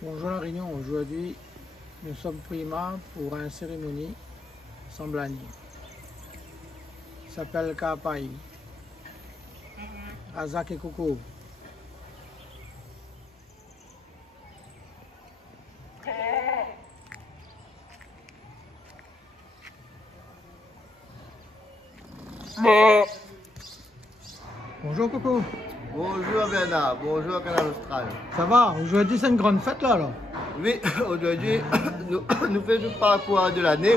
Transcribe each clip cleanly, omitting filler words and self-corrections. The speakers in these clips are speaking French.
Bonjour la Réunion, aujourd'hui nous sommes primaires pour une cérémonie Samblani. Ça s'appelle Kapai. Azak et Coco. Bonjour Coco. Bonjour Bernard, bonjour Canal Austral. Ça va? Aujourd'hui c'est une grande fête là alors? Oui, aujourd'hui nous faisons le parcours de l'année.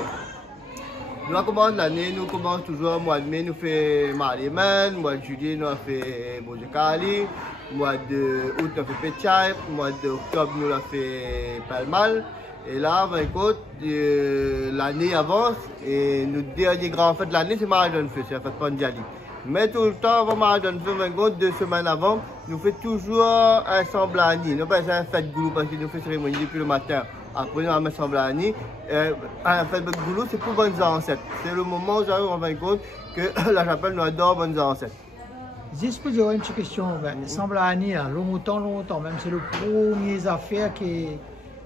Nous commençons l'année, nous commençons toujours au mois de mai, nous faisons Mariman, mois de juillet nous avons fait Bojekali, mois de août nous avons fait Pétchaï, mois d'octobre nous avons fait Palmal. Et là, l'année avance et notre dernier grand fête de l'année c'est Marathon Feu, c'est la fête Pandjali. Mais tout le temps avant Marathon Feu, 2 semaines avant, nous faisons toujours un Samblani. Nous faisons un fête goulou parce que nous faisons cérémonie depuis le matin. Après nous avons un Samblani. Un fête goulou c'est pour bonnes ancêtres. C'est le moment où j'arrive à me rendre compte que la chapelle nous adore bonnes ancêtres. Juste pour dire une petite question, Samblani, longtemps, même c'est le premier affaire qui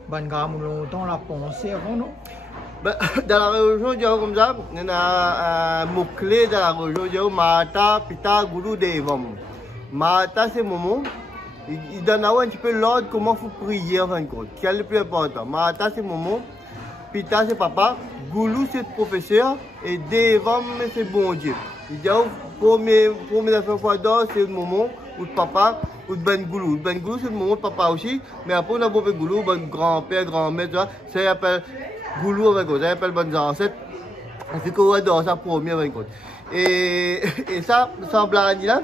ben gamme longtemps la pensée avant non? Dans la religion, comme ça, il y a un mot-clé dans la religion, Mata, Pita, Guru, Devam. Mata, c'est Momo. Il donne un petit peu l'ordre comment il faut prier en fin de compte. Quel est le plus important? Mata, c'est Momo. Pita, c'est Papa. Guru, c'est professeur. Et Devam, c'est bon Dieu. Il dit, première fois d'or, c'est le Momo ou de Papa. Ou de Ben Goulou. Ben Goulou, c'est le moment de Papa aussi. Mais après, on a Ben Goulou, ben grand-père, grand-mère, ça s'appelle Goulou avec eux, ça s'appelle bonnes ancêtres. C'est qu'on adore ça première avec eux. Et ça, Samblani là,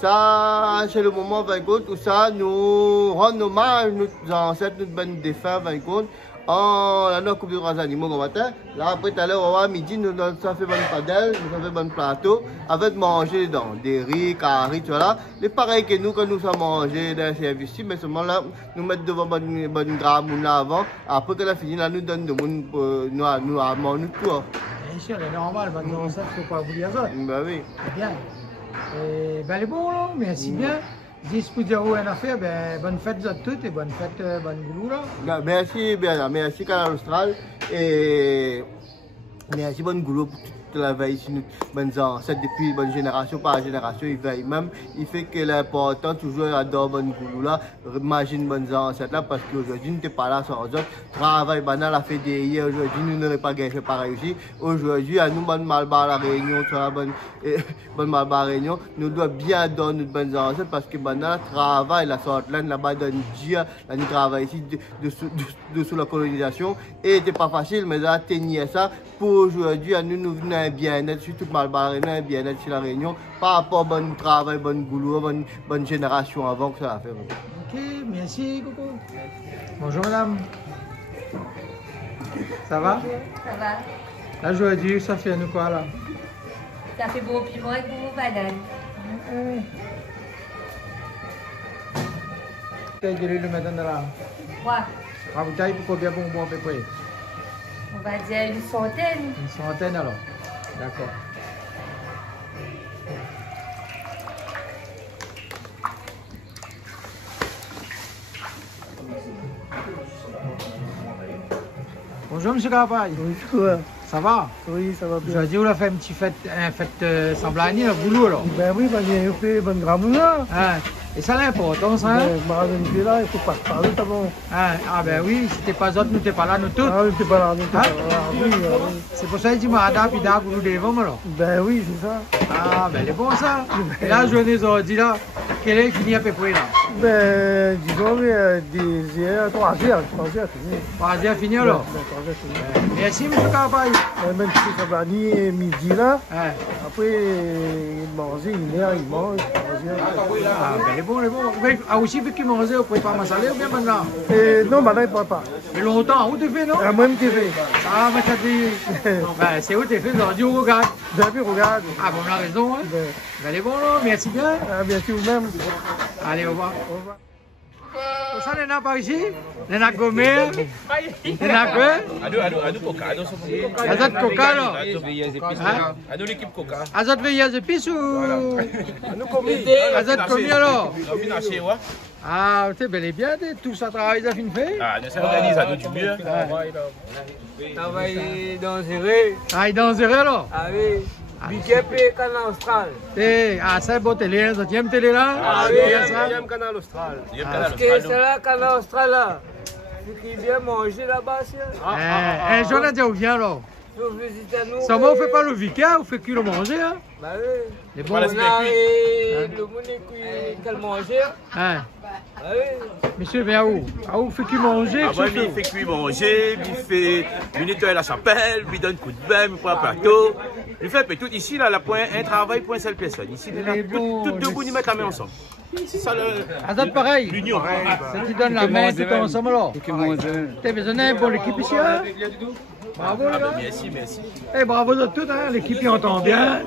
ça, c'est le moment avec eux où ça nous rend hommage à nos ancêtres, notre bonne défunt avec eux. On a notre coupe de 3 animaux au matin. Là, après, tout à l'heure, à midi, nous avons fait bonne padelle, nous avons fait bon plateau, avec manger dedans, des riz, caries, tu vois là. C'est pareil que nous, quand nous sommes mangés dans le service ici, mais seulement là, nous mettons devant bonne gramme là avant. Après que la fini, là, nous donne de nous à manger tout. Bien sûr, c'est normal, bonne ancêtre, il ne faut pas oublier ça. Ben oui. Bien. Ben, les bons, là, merci bien. Juste pour dire où une affaire, ben, bonne fête à toutes et bonne fête, bonne goulou là. Merci Bernard, merci Canal Austral et merci bonne goulou pour toute la veille sur notre bonnes ancêtres depuis bonne génération par génération, il veille même, il fait que l'important toujours adore bonne goulou là, imagine bonnes ancêtres là parce qu'aujourd'hui nous n'étions pas là sans eux, travail banal a fait des hier, aujourd'hui nous n'aurions pas gagné pareil aussi, aujourd'hui à nous bonne malbar la réunion, tu vois, bonne malbar réunion, nous devons bien donner notre bonnes ancêtres parce que banal travail la sorte là-bas dans Niger, là nous travaillons ici dessous la colonisation et c'était pas facile mais là tenir ça pour aujourd'hui à nous venons un bien-être, surtout Malbarré, un bien-être sur la Réunion, par rapport au bon travail, bonne goulou, bonne génération avant que ça a fait. Ok, merci Coco. Bonjour madame. Ça va? Ça va. Là aujourd'hui, ça fait nous quoi là? Ça fait bon piment avec bon banane. Quel est le matin de là? Moi, Ah, vous taillez pour combien de bonbons à peu près? on va dire une centaine. Une centaine alors. D'accord. Bonjour Monsieur Carapaille. Bonjour. Ça va? Oui, ça va bien. Aujourd'hui, on a fait une petite fête Samblani, le boulot alors. Ben oui, j'ai fait bonne gramme là. Hein? Et ça l'important ça, hein? Ben, là, il faut pas parler d'abord. Hein? Ah ben oui, si t'es pas autres, nous t'es pas là, nous tous. Ah, oui, t'es pas là, t'es pas là. Oui, oui. C'est pour ça qu'il dit Mahada, Pida, Goulou Devam alors. Ben oui, c'est ça. Ah ben c'est bon ça. Et là, journée aujourd'hui là, quelle est finie à peu près là? Ben, disons, des heures, 3 heures fini. 3 heures fini alors? Ben, 3 heures fini. Merci Monsieur Carapaille. Même si c'est Sablani et midi là, Hein? après, il mange, il mange, 3 heures. Ah ben c'est bon, c'est bon. Ah aussi, vu qu'il mangeait, vous pouvez pas m'assaler ou bien maintenant? Non, maintenant, il ne pas. Mais longtemps, où t'es fait non? Moi-même, t'es fait. Ah mais ça dit. Ben c'est où t'es fait aujourd'hui, on regarde. J'ai vu, regarde. Ah bon, on a raison, hein? Ben, Ben c'est bon là, merci bien. bien sûr, vous-même. Allez, au revoir. Au revoir. Ça, n'est pas ici? N'est Gomer? N'est quoi? Ado coca, ado só Azat Coca, non? ado l'équipe coca. Azat veillez épices ou? Ado comi. Azat combien alors? Comi na chewa. Ah, c'est bel et bien, tout ça travaille, ça fin fait. Ah, nous s'organise à nous du mieux. Travailler dans les ré. Ah, il danse alors. Ah oui. Bikep Canal Austral. Ah, c'est beau télé, hein, ça tient télé là. Ah oui, Deuxième canal austral. parce que c'est là Canal Austral là. Ceux qui viennent manger là-bas, c'est. J'en ai déjà où vient alors. Vous visitez nous. Ça va, on fait pas le vicaire, on fait que le manger, hein. Bah oui. Les On a le monde qui a mangé. Hein. Bah oui. Monsieur, viens où? Ah, où fait qu'il manger? Avant, il fait cuire manger, il nettoie la chapelle, il donne un coup de bain, il prend un plateau. Il fait tout ici, là, un travail pour une seule personne. Ici, tout debout, ils mettent la main ensemble. C'est ça le. Ah, ça pareil. L'union. Ça te donne la main, tout ensemble alors. T'as besoin pour l'équipe ici, hein? Bravo, Ah, là. ben, merci, merci. Eh, bravo de tout, hein. L'équipe y entend bien.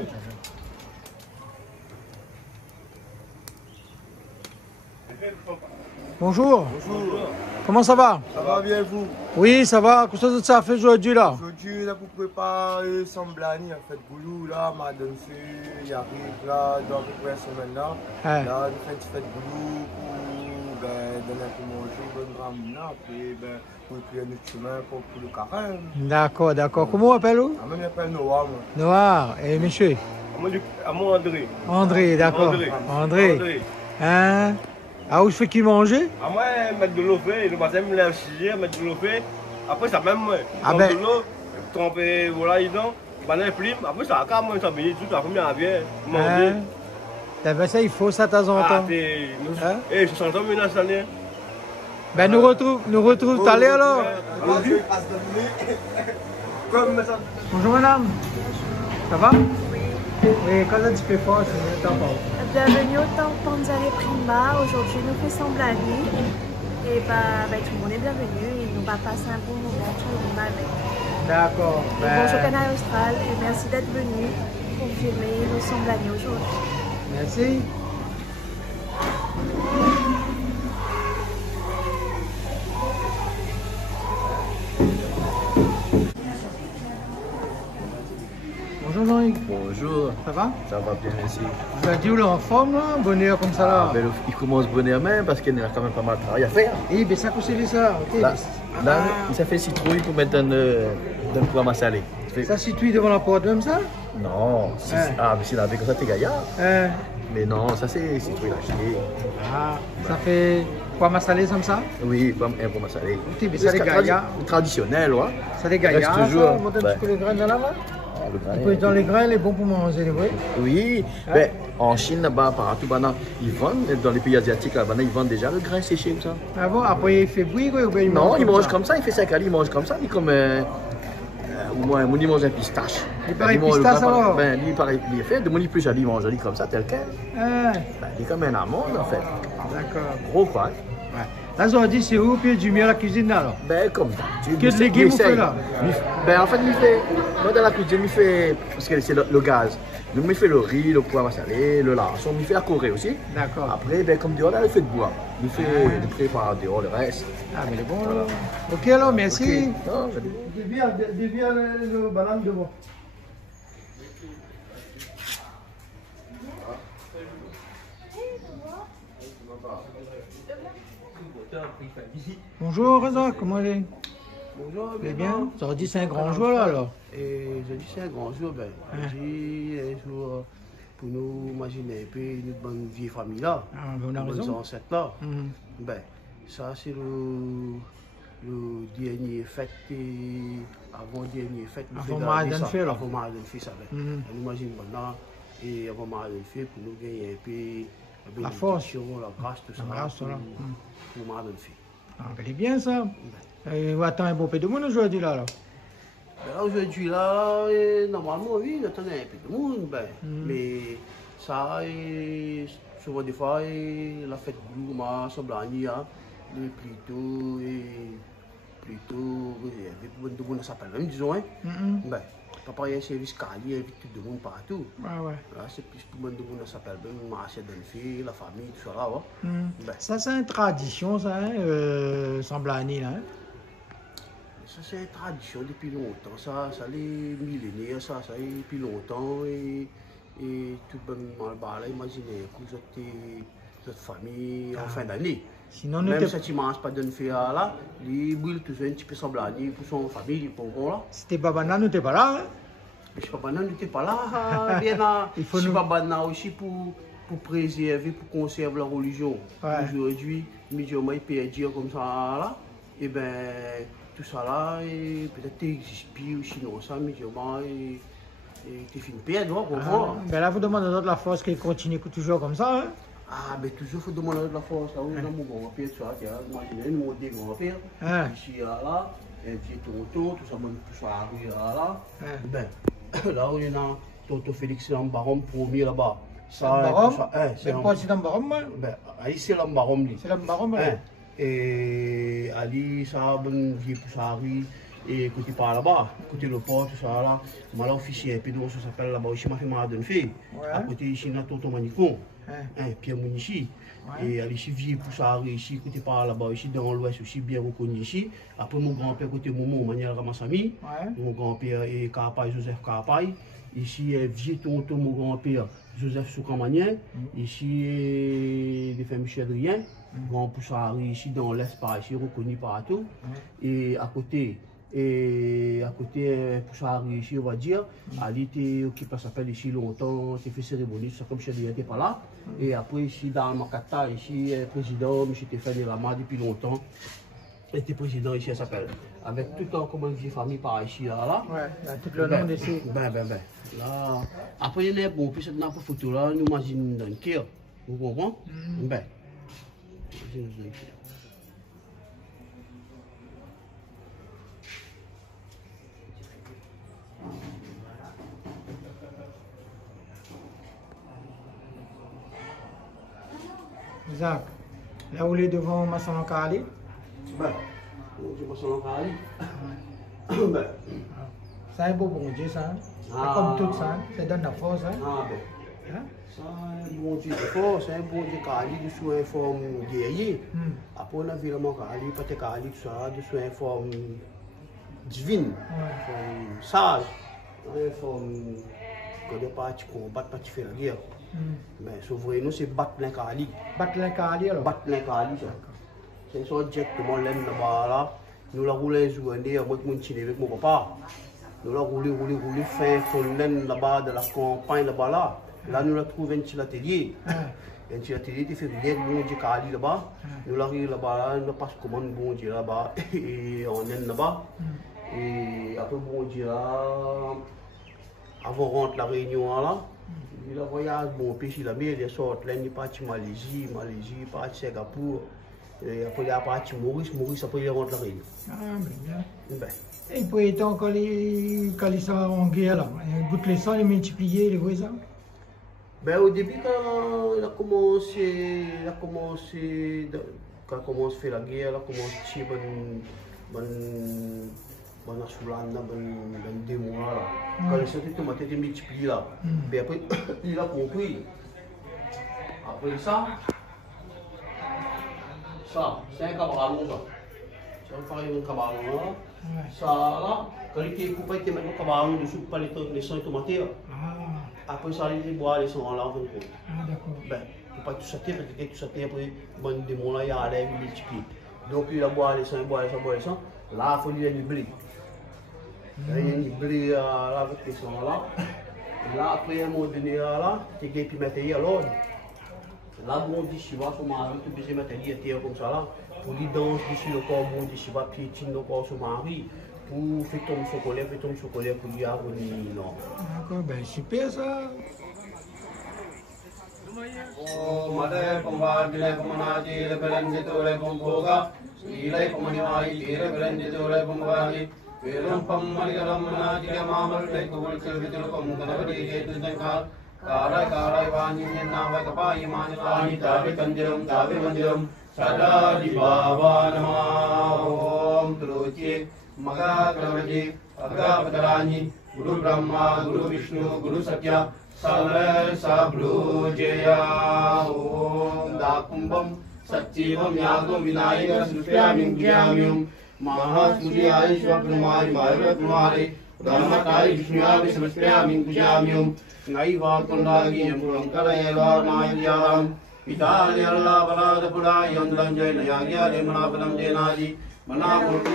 Bonjour. Bonjour. Comment ça va? Ça va bien vous? Oui, ça va. Qu'est-ce que ça fait aujourd'hui là? Aujourd'hui, là, pour préparer Samblani, en fait, boulot, là, madame il arrive là, dans à peu près une semaine là. Ouais. Là, nous faisons fait boulot pour donner un peu manger, bonne rame là, puis pour écrire notre chemin pour le carême. D'accord, d'accord. Comment on appelle vous? Ah, même, il m'appelle Noah, moi. Noir. Et monsieur? À moi, André. André, d'accord. André. Hein? Ah, où je fais qu'il manger? À moi, mettre de l'eau fait, le matin, me lève 6 heures, mettre de l'eau fait. Après, ça même, moi. Ah ben. De l'eau, tremper, voilà, dedans. Banane prime. Après, ça a quand même, ça veut tout à combien à bien manger. Hein? Eh ben ça, il faut ça de temps en Ah, temps. t'es. Hein? Eh, 60 ans, maintenant, cette année. Ben nous retrouve tout à l'heure alors. Bonjour madame. Ça va? Oui. Oui, quand tu fais fort, c'est mieux, Bienvenue au temple Panzale Prima. Aujourd'hui, nous faisons Samblani. Et bah, tout le monde est bienvenu et nous va passer un bon moment tout le monde avec. D'accord. Bonjour Canal Austral et merci d'être venu pour filmer nos Samblani aujourd'hui. Merci. Bonjour Jean-Yves. Bonjour, Ça va? ça va bien, merci. Vous avez dit où là en forme là? Bonheur comme ça là? Ah, ben, il commence bonheur même parce qu'il y a quand même pas mal de travail à faire. Eh ben ça c'est ça. Ok. Là, il s'est fait citrouille pour mettre dans le programme à salé. Ça situe devant la porte comme ça? Non, mais s'il avait comme ça, t'es gaillard. Euh, Mais non, ça c'est citrouille acheté. Ah, ça fait quoi massalé comme ça? Oui, comme un programme à salé. Ok, mais ça les gaillards. Traditionnel, ouais. Ça les gaillards. Reste toujours, Ça, monte un ouais. petit peu les graines dans la main. Ah, le grain, On peut dans les grains, les bons pour manger, oui. Oui, ben, en Chine, là-bas, partout, ils vendent, dans les pays asiatiques, là-bas, ils vendent déjà le grain séché comme ça. Ah bon, après il fait bruit, quoi, ou bien il Non, il mange ça? comme ça, il fait 5 il mange comme ça, il comme ou moi, il mange un pistache. Il paraît mange pistache, le alors? Ben, lui, il paraît, il est fait, de mon il peut jamais manger lui comme ça, tel quel. Ah, Ben, il est comme un amande, en fait. d'accord. Gros quoi. Ouais. Là, ils ont dit, c'est où, puis du miel à la cuisine, là, alors? Ben, comme ça. Que de légumes vous faites, là? Ben, en fait, il fait, moi, dans la cuisine, il fait, parce que c'est le gaz. Donc, il fait le riz, le poivre salé, le larson, il fait la Corée aussi. D'accord. Après, ben, comme dehors, là, il fait de bois. Il prépare dehors le reste. Ah, mais il est bon, alors. Ok, alors, merci. Ok. Non, c'est bien. Dévire le banane devant. Bonjour Reza, comment elle est? Bonjour, Elle est bien? Ça aurait dit c'est un grand jour là alors? Et je dis c'est un grand jour, ben. Je dis un jour pour nous imaginer un peu notre bonne vieille famille là. Ah, ben on a nos raison. ancêtres là. Mhm. Ben, ça c'est le dernier fête et avant-dernier fête. Avant Mahadan fait, là. Avant Mahadan fait ça. Ben. Mhm. On imagine maintenant et avant Mahadan fait pour nous gagner un peu La force. la grâce, tout ça. La grâce, pour, voilà. pour Mahadan fait. Ah, ben, elle est bien ça. Et on attend un bon peu de monde aujourd'hui là alors. Ben là, aujourd'hui, là, normalement, oui, on attendait un peu de monde, ben, mais ça, souvent des fois, la fête du mois, Samblani, plutôt, beaucoup de monde s'appelle même, disons, hein. Ben, papa, il y a un service cali, il y a tout le monde partout. Ouais, ouais. Là, c'est plus pour le monde s'appelle même, marché d'une fille, la famille, tout ça, là, ouais. Ben, Ça, c'est une tradition, ça, hein, Samblani, là. Hein? ça, c'est une tradition depuis longtemps, ça les millénaires, ça depuis longtemps, et tout le monde mal imaginez, que vous êtes notre famille en fin d'année. Sinon, même si tu ne manges pas d'une fille là, il brûle toujours un petit peu semblant pour son famille, pour là. C'était Babana, nous n'étions pas là. Je Babana n'était pas là. Bien là, il faut Babana aussi pour préserver, pour conserver la religion. Aujourd'hui, médium il peut dire comme ça là, et ben tout ça là, peut-être n'existe plus, sinon ça, médium tu finis de perdre, on voit. Ben là, vous demandez de la force qu'il continue toujours comme ça. Hein? Ah, ben toujours, il faut demander de la force. Là, on a mon grand-père, tu vois, imaginez, mon grand-père, ici, là, un petit tonton, tout ça, tout ça arrive là. Ben, là, on a tonton Félix Lambarom, premier là-bas. C'est pas si Lambarom, ben, ici, c'est Lambarom. C'est Lambarom, et Ali, ça, bon, vieux pour ça arrive. Et côté par là-bas, côté le port, tout ça là, mal officier, puis donc ça s'appelle là-bas aussi, ma fille m'a donné fait. À côté ici, on a Tonton Manicon, Pierre Mounichi. Et à ici, vieux pour ça, ici, côté par là-bas, ici dans l'ouest aussi, bien reconnu ici. Après mon grand-père, côté Momo, Maniel Ramassami, mon grand-père est Carpaille, Joseph Carpaille. Ici, vieux tonton, mon grand-père, Joseph Soukamaniel. Ici, des femmes Michel Rien. Grand Poussard ici dans l'est, par ici, reconnu partout. Et à côté, Poussard ici, on va dire, Ali était occupé, ça s'appelle ici longtemps, il fait cérémonie, tout ça comme Michel Rien n'était pas là. Et après, ici, dans le Makata, ici, président, M. Stéphane Lama, depuis longtemps. Il était président ici, elle s'appelle. Avec tout le temps, comme une vieille famille par ici, là. Ouais, il y a tout le nom d'ici. Ben. Là, après, il y a bon, puis cette photo là, nous imaginons dans le cœur. Vous comprenez? Ben. Zach, là où il est devant Masson Kali? Ben, je Masson Kali. Ben. Ça est beau bon Dieu, ça. C'est comme tout ça, ça donne la force. Hein? Ah ben. Ça, un bon Dieu de force, un bon Dieu Kali, de sous une forme guerrier. Après, on a vu le mot Kali, peut-être Kali, tout ça, de sous une forme divine, forme sage, une forme que de pas tu combattre, pas tu faire la guerre. Mais souvent, nous, c'est battre plein Kali. Battre plein Kali, alors? Battre plein Kali, ça. C'est un sort directement là-bas, là. Nous la roulons un jour, moi, je suis avec mon papa. Nous la roulons, fin, là-bas, de la campagne, là-bas, là. Là, nous la trouvons un petit atelier. Un petit atelier, tu fais rien, bon Dieu, Kali, là-bas. Nous l'arrivons là-bas, là, nous passons commande, bon Dieu, là-bas. Et on est là-bas. Et après, bon Dieu, là, avant de rentrer la réunion, là. Il a voyagé, bon, puis il a mis les sortes, là, il est parti Malaisie, parti Singapour. Et après, il est parti Maurice, après, il rentre la réunion. Ah, bien. Ben. Et puis, quand ils sont en guerre, là, vous les sens, les multiplier, les voisins? Ben, au début, quand il a commencé à faire la guerre, il a commencé à tirer bon Soulana, bon démon là. Quand il s'est tomaté, il multiplié là. Mais après, il a compris. Après ça, c'est un cabaret ça. C'est un cabaret là. Ça là, quand il était coupé, il mettait le cabaret dessous pour pas les sangs tomatés là. Après ça, il boit les sangs là. Ah, d'accord. Ben, pour pas tout sauter, parce que tout sauter après, bon démon là, il a l'air multiplié. Donc il a boit les sangs. Là, il faut lui blé. Il y a une blé là avec les sangs là. Là, après, à un moment donné, là, tu as pu mettre à l'ordre. Là, bon, d'ici, va son mari, tu peux mettre à terre comme ça là. Pour lui danser d'ici le corps, bon, d'ici, va piétiner le corps son mari. Pour faire tomber son colère, pour lui avoir non. D'accord, ben super ça. Oh, madame, combat, il est comme on a dit, le belen de tous les bons boga. Il est comme on a dit, le belen de tous les bons boga. Verum Pamaligaram Nadia Mamal, like a worker with the Community to the car. Kara Vani and Navakapa, Yamani, Tavi Mandiram, Sada di Baba Nama, Om Truchi, Maga Kravati, Aga Patarani, Guru Brahma, Guru Vishnu, Guru Satya, Sale Sablu Jaya, Om Dakumbam, Satchivam Yagam Vinayaka, Susyamim Gyamyam. Mahasuryai Swapnumari Maharakumari Dhammatai Vishnuyavi Samastayamim Pujamyam Naiva Kundagi Yampuram Kalayeva Nayam Pitali Allah balada pura yandam jai nayagya le manapalam jenaji manapurti.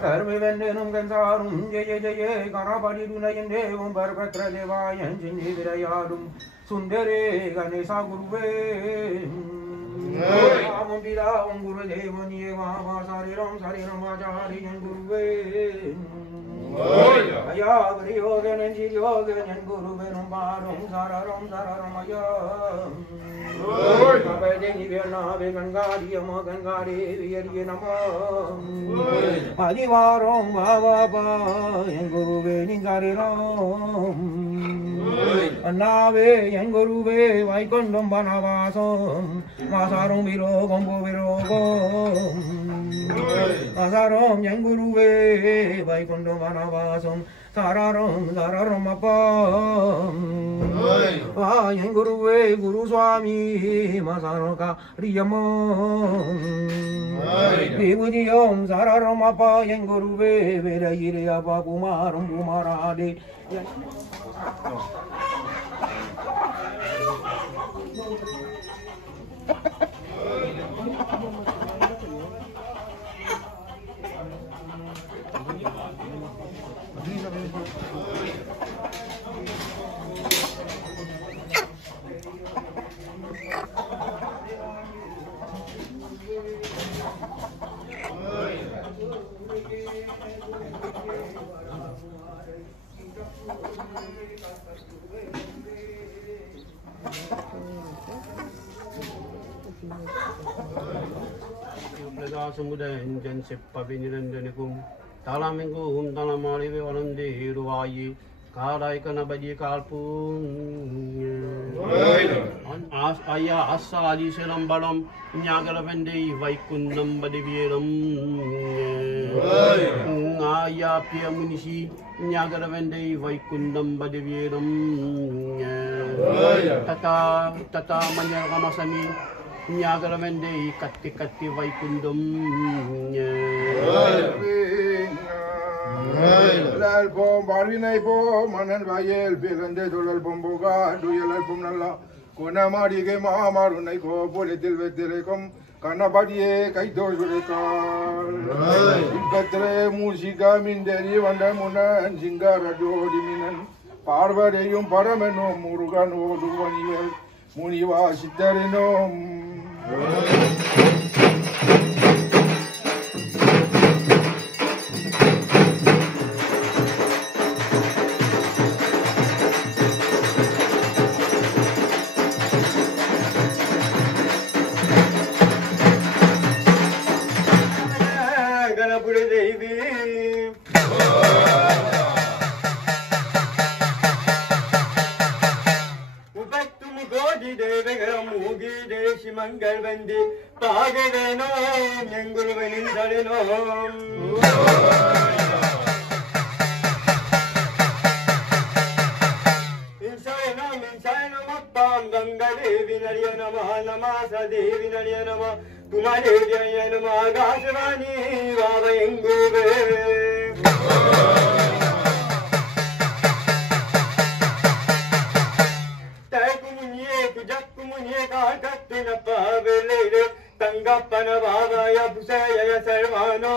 Karmivendenum Gansarum, Jay, Karabadi Dunayandevum, Barbatra Deva, and Jindirayadum, Sundere, Ganesa Guruve, Amundira, Guru Devanieva, Sariram, Majari, and Guruve, Ayagri Yogan and Yogan and Guru Venumarum, Sararam, Kapedeni Viana, Vegangari, Amagangari, Vietnam, Adivarom, Baba, and Guru Veningari Rom, Anave, and Guru Ve, Vaikundum Banavasom, Masarum Viro, Gombo Viro, Masarom, and Guru Ve, Vaikundum Banavasom. Sararam, Sararam Apam, Vayan Guru, Guru Swami, Masaroka, Riyamon, Vivudiyom, Sararam Apa, Yan Guru, Veda Yiria Pumarum, Pumarade. Sumudan Jan Sepa Vinirandanikum, Talamingum, Talamari, Valandi, Ruai, Kadai Kanabaji Kalpun, Aya Asali Selambalam, Nyagalavende, Vaikundam Badiviram, Aya Pia Munishi, Nyagalavende, Vaikundam Badiviram, Tata Manya Ramasami. Nyagalavende Katti Vaikundam L'album Barvinaipo, Manan Vayel, Bilande, Dolbum Boga, Duyal Album Nala, Konamari Marunaipo, Politil Vetelecom, Canabadie, Kaito Zurekal, Petre, Musica, Minderi, Vandamuna, and Zingara Diminan, Parvadeyum Parameno, Murugano, Duvaniel, Muniva Sitarinom. Ganesh Mangal Bandi Pagadeno Yangul Vanindaleno Insayana Mattam Gangadevi Naryanama Namasa Devi Naryanama Tumare Jayanama Gashvani Baba Yangube Jakumunye Katina Pavele Tangapana Baba Yapusaya Sarvano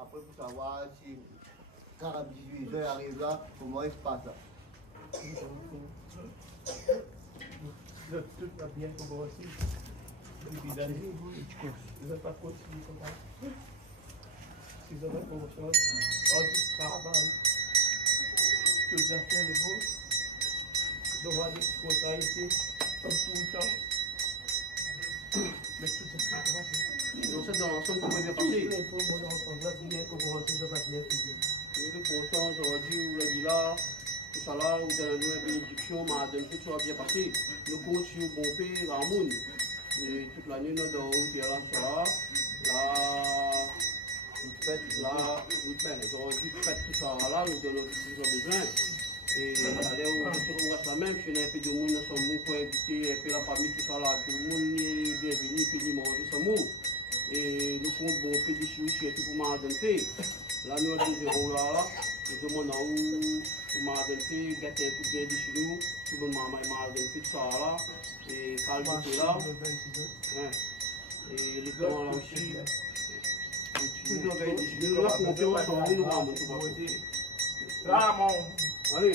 Après, pour savoir si 48 heures arrive là, comment il se passe là. Le truc va bien commencer. Depuis des années, ils n'ont pas continué comme ça. Ils ont commencé à du travail. Toutes les affaires, les beaux. Devant des responsabilités, comme tout le temps. Mais tout ça, c'est passé. Donc ça, dans l'ensemble, tout va bien passer. Il faut que pourtant, j'aurais dit, ou l'a dit là, tout ça là, ou dans la bénédiction, madame, tout va bien passer. Nous continuons à pomper Ramoun. Et toute l'année, nous avons dit là, ça là. fait, là, ils auraient dû faire tout ça là, nous donnons tout ce qu'ils ont besoin. Et allez, on reste la même, je n'ai un peu de monde dans son mot pour inviter un peu la famille, tout ça là, tout le monde est bienvenu, puis ils mangent son mot. Et nous faisons bon fait des choses, surtout pour Madame Fé. Là, nous avons 2 euros là, nous demandons où pour Madame Fé, gâter un peu de des chez nous, tout le monde Madame Fé, tout ça là, et Carl était là. Et les temps là aussi, toujours avec des chez nous, là, confiance en nous, nous avons tout ça. Là, mon. Allez.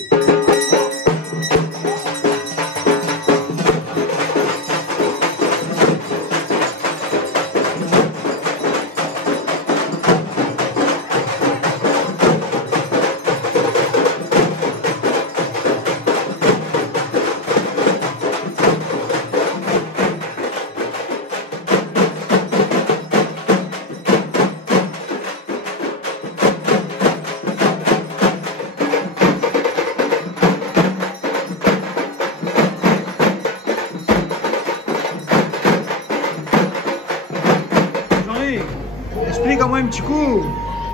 Explique-moi un petit coup.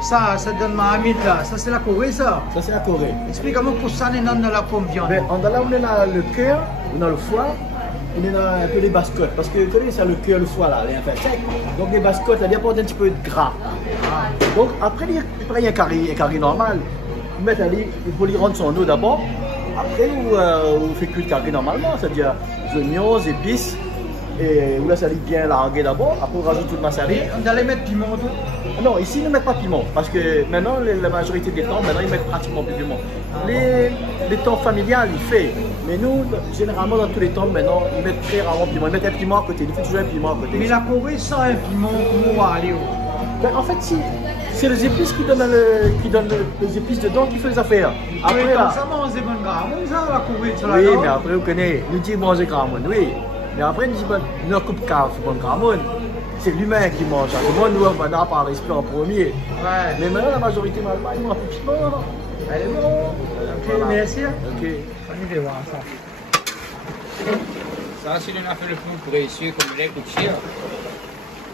Ça donne ma amie là. Ça, c'est la Corée, ça? Ça, c'est la Corée. Explique-moi pour ça, on est dans la pomme viande. Ben, on est dans le cœur, on a le foie, on est dans un peu les bascottes. Parce que, vous connaissez ça, le cœur, le foie là, il est un peu sec. Donc, les bascottes, il y a un petit peu de gras. Donc, après, il y a un carré normal. Vous mettez il faut lui rendre son eau d'abord. Après, vous faites cuire le carré normalement, c'est-à-dire les oignons, les épices. Et vous laissez bien larguer d'abord, après vous rajoutez toute ma salade. On allait mettre piment tout? Non, ici ils ne mettent pas piment, parce que maintenant la majorité des temps, maintenant ils mettent pratiquement plus de piment. Les temps familiales, ils font, mais nous, généralement dans tous les temps, maintenant, ils mettent très rarement piment. Ils mettent un piment à côté, ils font toujours un piment à côté. Mais la Corée sans un piment, comment on va aller? Ben, en fait, si. C'est les épices qui donnent les épices dedans qui font les affaires. Après, oui, là, ça mange des bonnes grammes, ça la Corée, ça oui, mais après vous connaissez, nous disons manger grammes, oui. Mais après, nous disons, nous coupe cave, c'est bon grammes. C'est l'humain qui mange. Le monde, nous, on n'a pas respect en premier. Ouais. Mais maintenant, la majorité, ils mangent un petit peu. Elle est bon. Ok, voilà. Merci. Ok. On y va voir ça. Ça, si on a fait le coup pour réussir, comme il est coûte cher.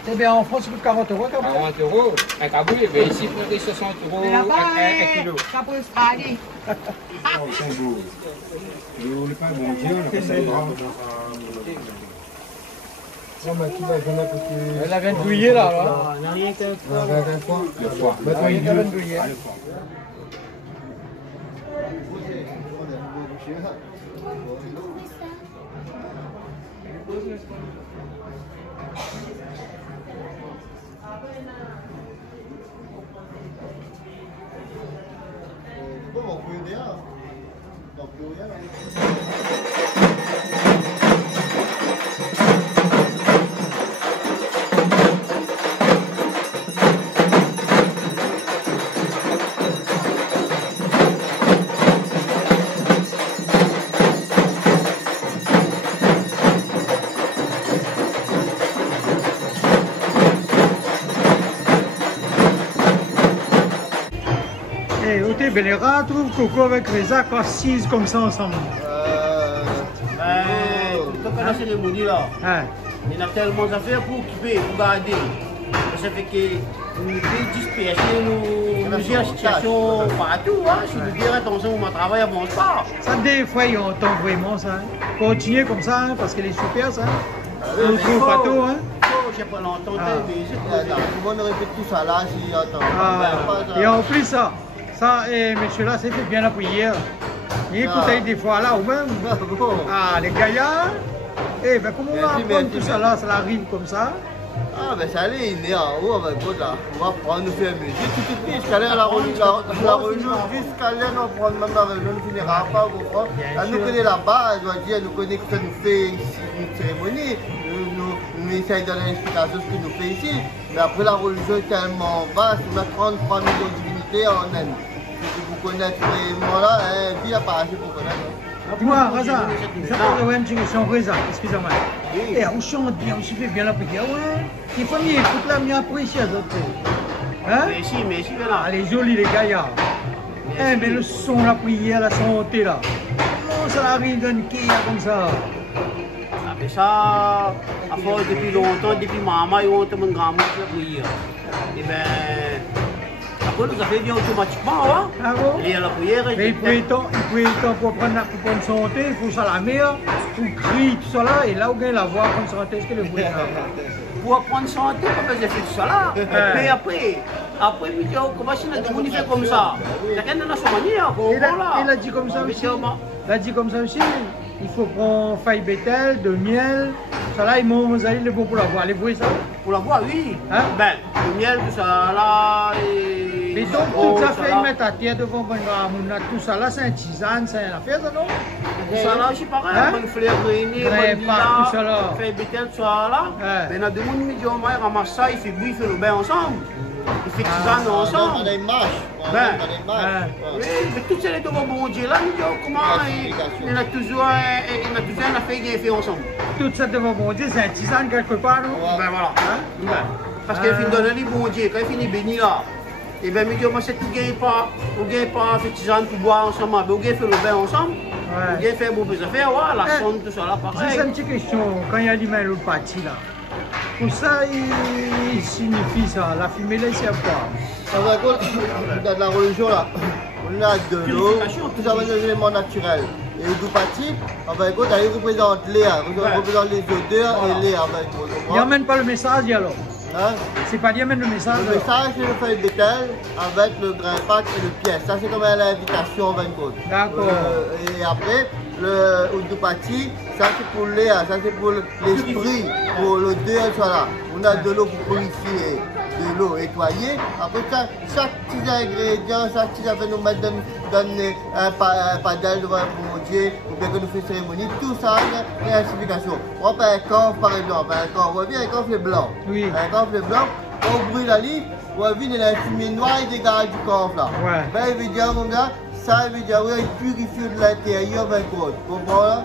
C'est bien en France, c'est 40 €. 40 €. Un Kaboul, mais ici, pour les 60 € un kilo. Ça peut se parler. Elle a bien douillé là. Elle a rien qu'un fois. Elle a bien douillé. Les rats trouvent Coco avec Reza assises comme ça ensemble. Quand on a la cérémonie là, il y a tellement d'affaires pour occuper, pour garder. Ça fait que nous disperser, nous gère la situation partout. Si nous disons attention, on travaille avant ça. Ça, des fois, ils ont vraiment ça. Continuer comme ça, parce qu'elle est super ça. On ne trouve pas tout. Je sais pas l'entendre, mais tout le monde répète tout ça là, si attend. Et en plus, ça, monsieur là, c'était bien la prière. Il écoutait des fois là ou même. Ah, les gaillards. Eh ben, comment on va prendre tout ça là, ça arrive comme ça? Ah, ben ça allait, il est en haut, on va prendre, nous faire musique, tout de suite, jusqu'à l'air, la religion, jusqu'à l'air, on prend même la religion, nous finira pas, vous comprenez? Elle nous connaît là-bas, elle doit dire, elle nous connaît que ça nous fait ici une cérémonie, nous essayons de donner l'explication de ce que nous fait ici, mais après la religion est tellement vaste, on a 33 millions de divinités en elle. Si vous connaissez vraiment là, puis il n'y a pas assez pour connaître. Dis-moi, Raza, ça peut une question, Reza, excusez-moi. Eh, on chante bien, on se fait bien la prière, ouais. Les familles écoutent la mienne appréciée, d'autres. Hein? Merci, là. Elle est jolie, les gaillards. Eh, mais le son, la prière, la santé, là. Comment ça arrive dans une quille comme ça? Ah, mais ça, à force depuis longtemps, depuis maman, ils ont tout mon grand-mère la prière. Eh bien, Après, nous avons bien automatiquement, hein. Ah bon? Et à la prière, mais il peut temps pour prendre santé, il faut ça la mer, pour crier, tout ça là, et là, on gagne la voix, prendre santé, est-ce que le bruit pour apprendre santé, on peut faire tout ça là. Mais après, comment si on fait comme ça? Chacun a son manière. Il a dit comme ça aussi. Il a dit comme ça aussi. Il faut prendre faille bétel, de miel. Ça là, ils m'ont dit le bon pour la voix. Les bruits, ça? Pour la voix, oui. Hein? Ben, le miel, tout ça là. Mais donc, tout ça fait, ils mettent à terre devant tout ça là, c'est un tisane, c'est une affaire, ça non? Tout ça là, c'est pareil. Bonne fleur réunie, bonne lila, faille bétel, tout ça là. Mais dans deux mondes, ils ramassent ça, ils font bruit, ils font le bain ensemble. Ils font tisane ensemble. On a une marche. Oui, mais tout ça, les deux bon Dieu là, comment il a toujours une affaire qui est fait ensemble. Tout ça devant bon Dieu, c'est un tisane quelque part, non? Ben voilà. Parce qu'il finit donner les bon Dieu, quand il finit béni là, et bien, mais moi, c'est tout gagne pas fait tisane pour boire ensemble, mais on gagne fait le bain ensemble, on gagne fait beaucoup d'affaires, la sonde, tout ça là, pareil. C'est une petite question, quand il y a l'humain l'autre partie là, pour ça, il signifie ça, la fumée là, c'est quoi? Ça va dans la religion là, on a de l'eau, tout ça va être des éléments naturels. Et le Doupati, il représente l'air, il représente les odeurs et l'air. Il n'y amène pas le message alors? Hein? C'est pas dire même le message? Le message, c'est le feuille bétel avec le grain pack et le pièce. Ça, c'est comme l'invitation en 20 côtes. D'accord. Et après, le Doupati, ça c'est pour l'air, ça c'est pour l'esprit, pour l'odeur, voilà. On a de l'eau pour purifier, de l'eau nettoyer. Après ça, chaque petit ingrédient, chaque petit affaire nous mettre dans un padel devant un bon Dieu, ou bien que nous faisons cérémonie, tout ça a une signification. On prend un corps par exemple, on voit bien un corps blanc. Oui. Un corps blanc, on brûle la livre, on voit bien la fumée noire et dégage du corps là. Ouais. Ben, il veut dire, mon gars, ça veut dire, oui, il purifie de l'intérieur 20 côtes. Vous comprenez là?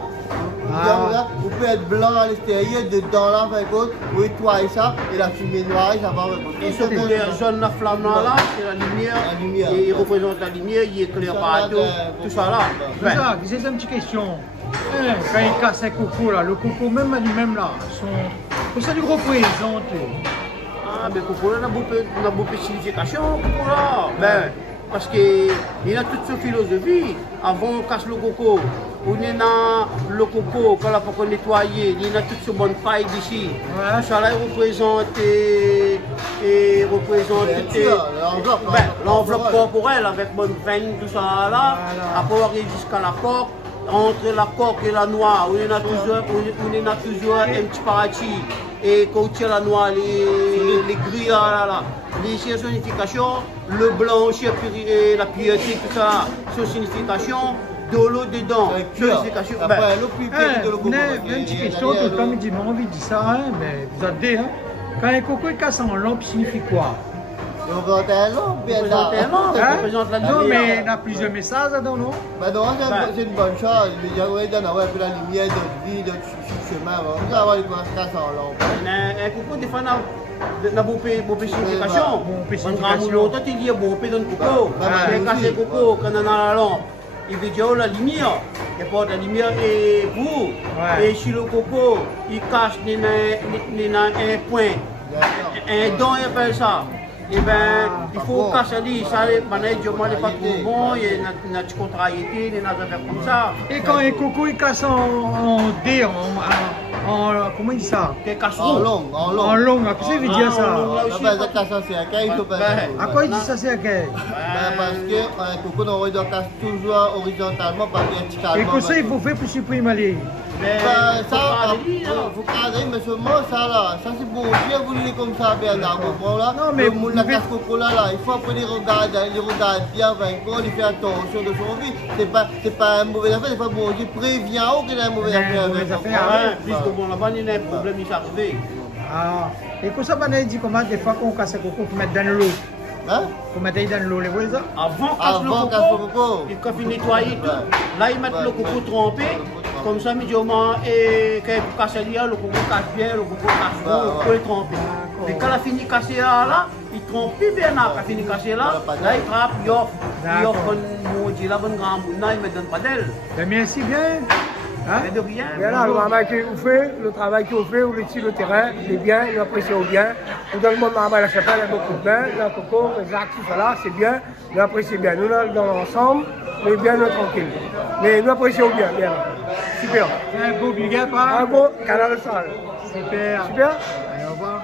Vous pouvez être blanc à l'extérieur, dedans là, 20 côtes, vous nettoyez ça, et la fumée noire, ça va 20 côtes. Et ce couleur jaune, la flamme là, c'est la lumière, et il représente la lumière, il éclaire partout, tout ça là. C'est ça, c'est une petite question. Quand il casse un coco là, le coco même lui-même là, pour ça lui représente. Ah, mais coco là, on a beaucoup de signification, coco là. Ben, parce qu'il a toute sa philosophie. Avant, on casse le coco. On est dans le coco, quand on a nettoyé, il a toute sa bonne paille d'ici. Tout ça là, il représente l'enveloppe corporelle avec bonne veine, tout ça là. Après, on arrive jusqu'à la coque. Entre la coque et la noix, on a toujours un petit parati. Et quand on tire la noix, les grilles là, les significations, le blanc aussi, la pureté, tout ça, c'est signification, de l'eau dedans. Signification. Après, l'eau plus pure de l'eau. Une petite question, tout le temps, il dit, on envie de dire ça, mais vous avez dit, quand un coco est cassé en lampe, signifie quoi? Il représente un lampe, bien là. Non, mais il y a plusieurs messages là-dedans, non? Ben non, c'est une bonne chose. Mais il y a un peu la lumière, d'autres vies, d'autres chemins. On va avoir les casses en lampe. Un coco, des fois, na beaucoup signification. On a longtemps il y a beaucoup de coco. Mais quand c'est coco, quand on a la lampe, il veut dire la lumière. Il porte la lumière et vous. Et si le coco, il cache un point, un don, il appelle ça. Eh bien, il faut casser ça, les managers n'est pas trop bon, il y a une contrariété, il y a des affaires comme ça. Et quand un coco il casse en D, comment il dit ça? En long. En long, qu'est-ce que ça veut dire ça? À quoi il dit ça, c'est un quai? Parce qu'un coco doit casser toujours horizontalement par verticalement. Et comme ça, il faut faire pour supprimer les. Ça, il faut cadrer, mais seulement ça là, ça c'est bon Dieu, vous voulez comme ça, bien là, là. Non, mais le la casse coco là, il faut après les regarder bien, il fait attention de son vie. C'est pas un mauvais affaire, c'est pas bon Dieu prévient qu'il y a un mauvais affaire. Puisque bon, là-bas, il y a un problème, il s'est arrivé. Ah, et comme ça, on dit comment des fois qu'on casse le coco, qu'on met dans l'eau. Hein? Qu'on mette dans l'eau, les voisins? Avant casse le coco, il faut nettoyer tout. Là, ils mettent le coco trempé. Comme ça, médialement, et quand il casse le coco casse bien, le coco casse bon, il faut le tremper. Et quand il a fini de casser là, il trempe bien là. Quand il finit de casser là, il trappe, il offre une bonne grande boule, il met dans le padel. Merci bien. Hein? Bien là, le travail que vous faites, vous laissez le terrain, les biens, nous apprécions bien. Nous dans le monde normal, la chapelle, il y a beaucoup de bains, la coco, les actes, tout ça là, c'est bien, nous apprécions bien. Nous, dans l'ensemble, mais bien, nous tranquilles. Mais nous apprécions bien, bien. Super. Un beau big up, hein? Un beau canal de salle. Super. Super. Allez, au revoir.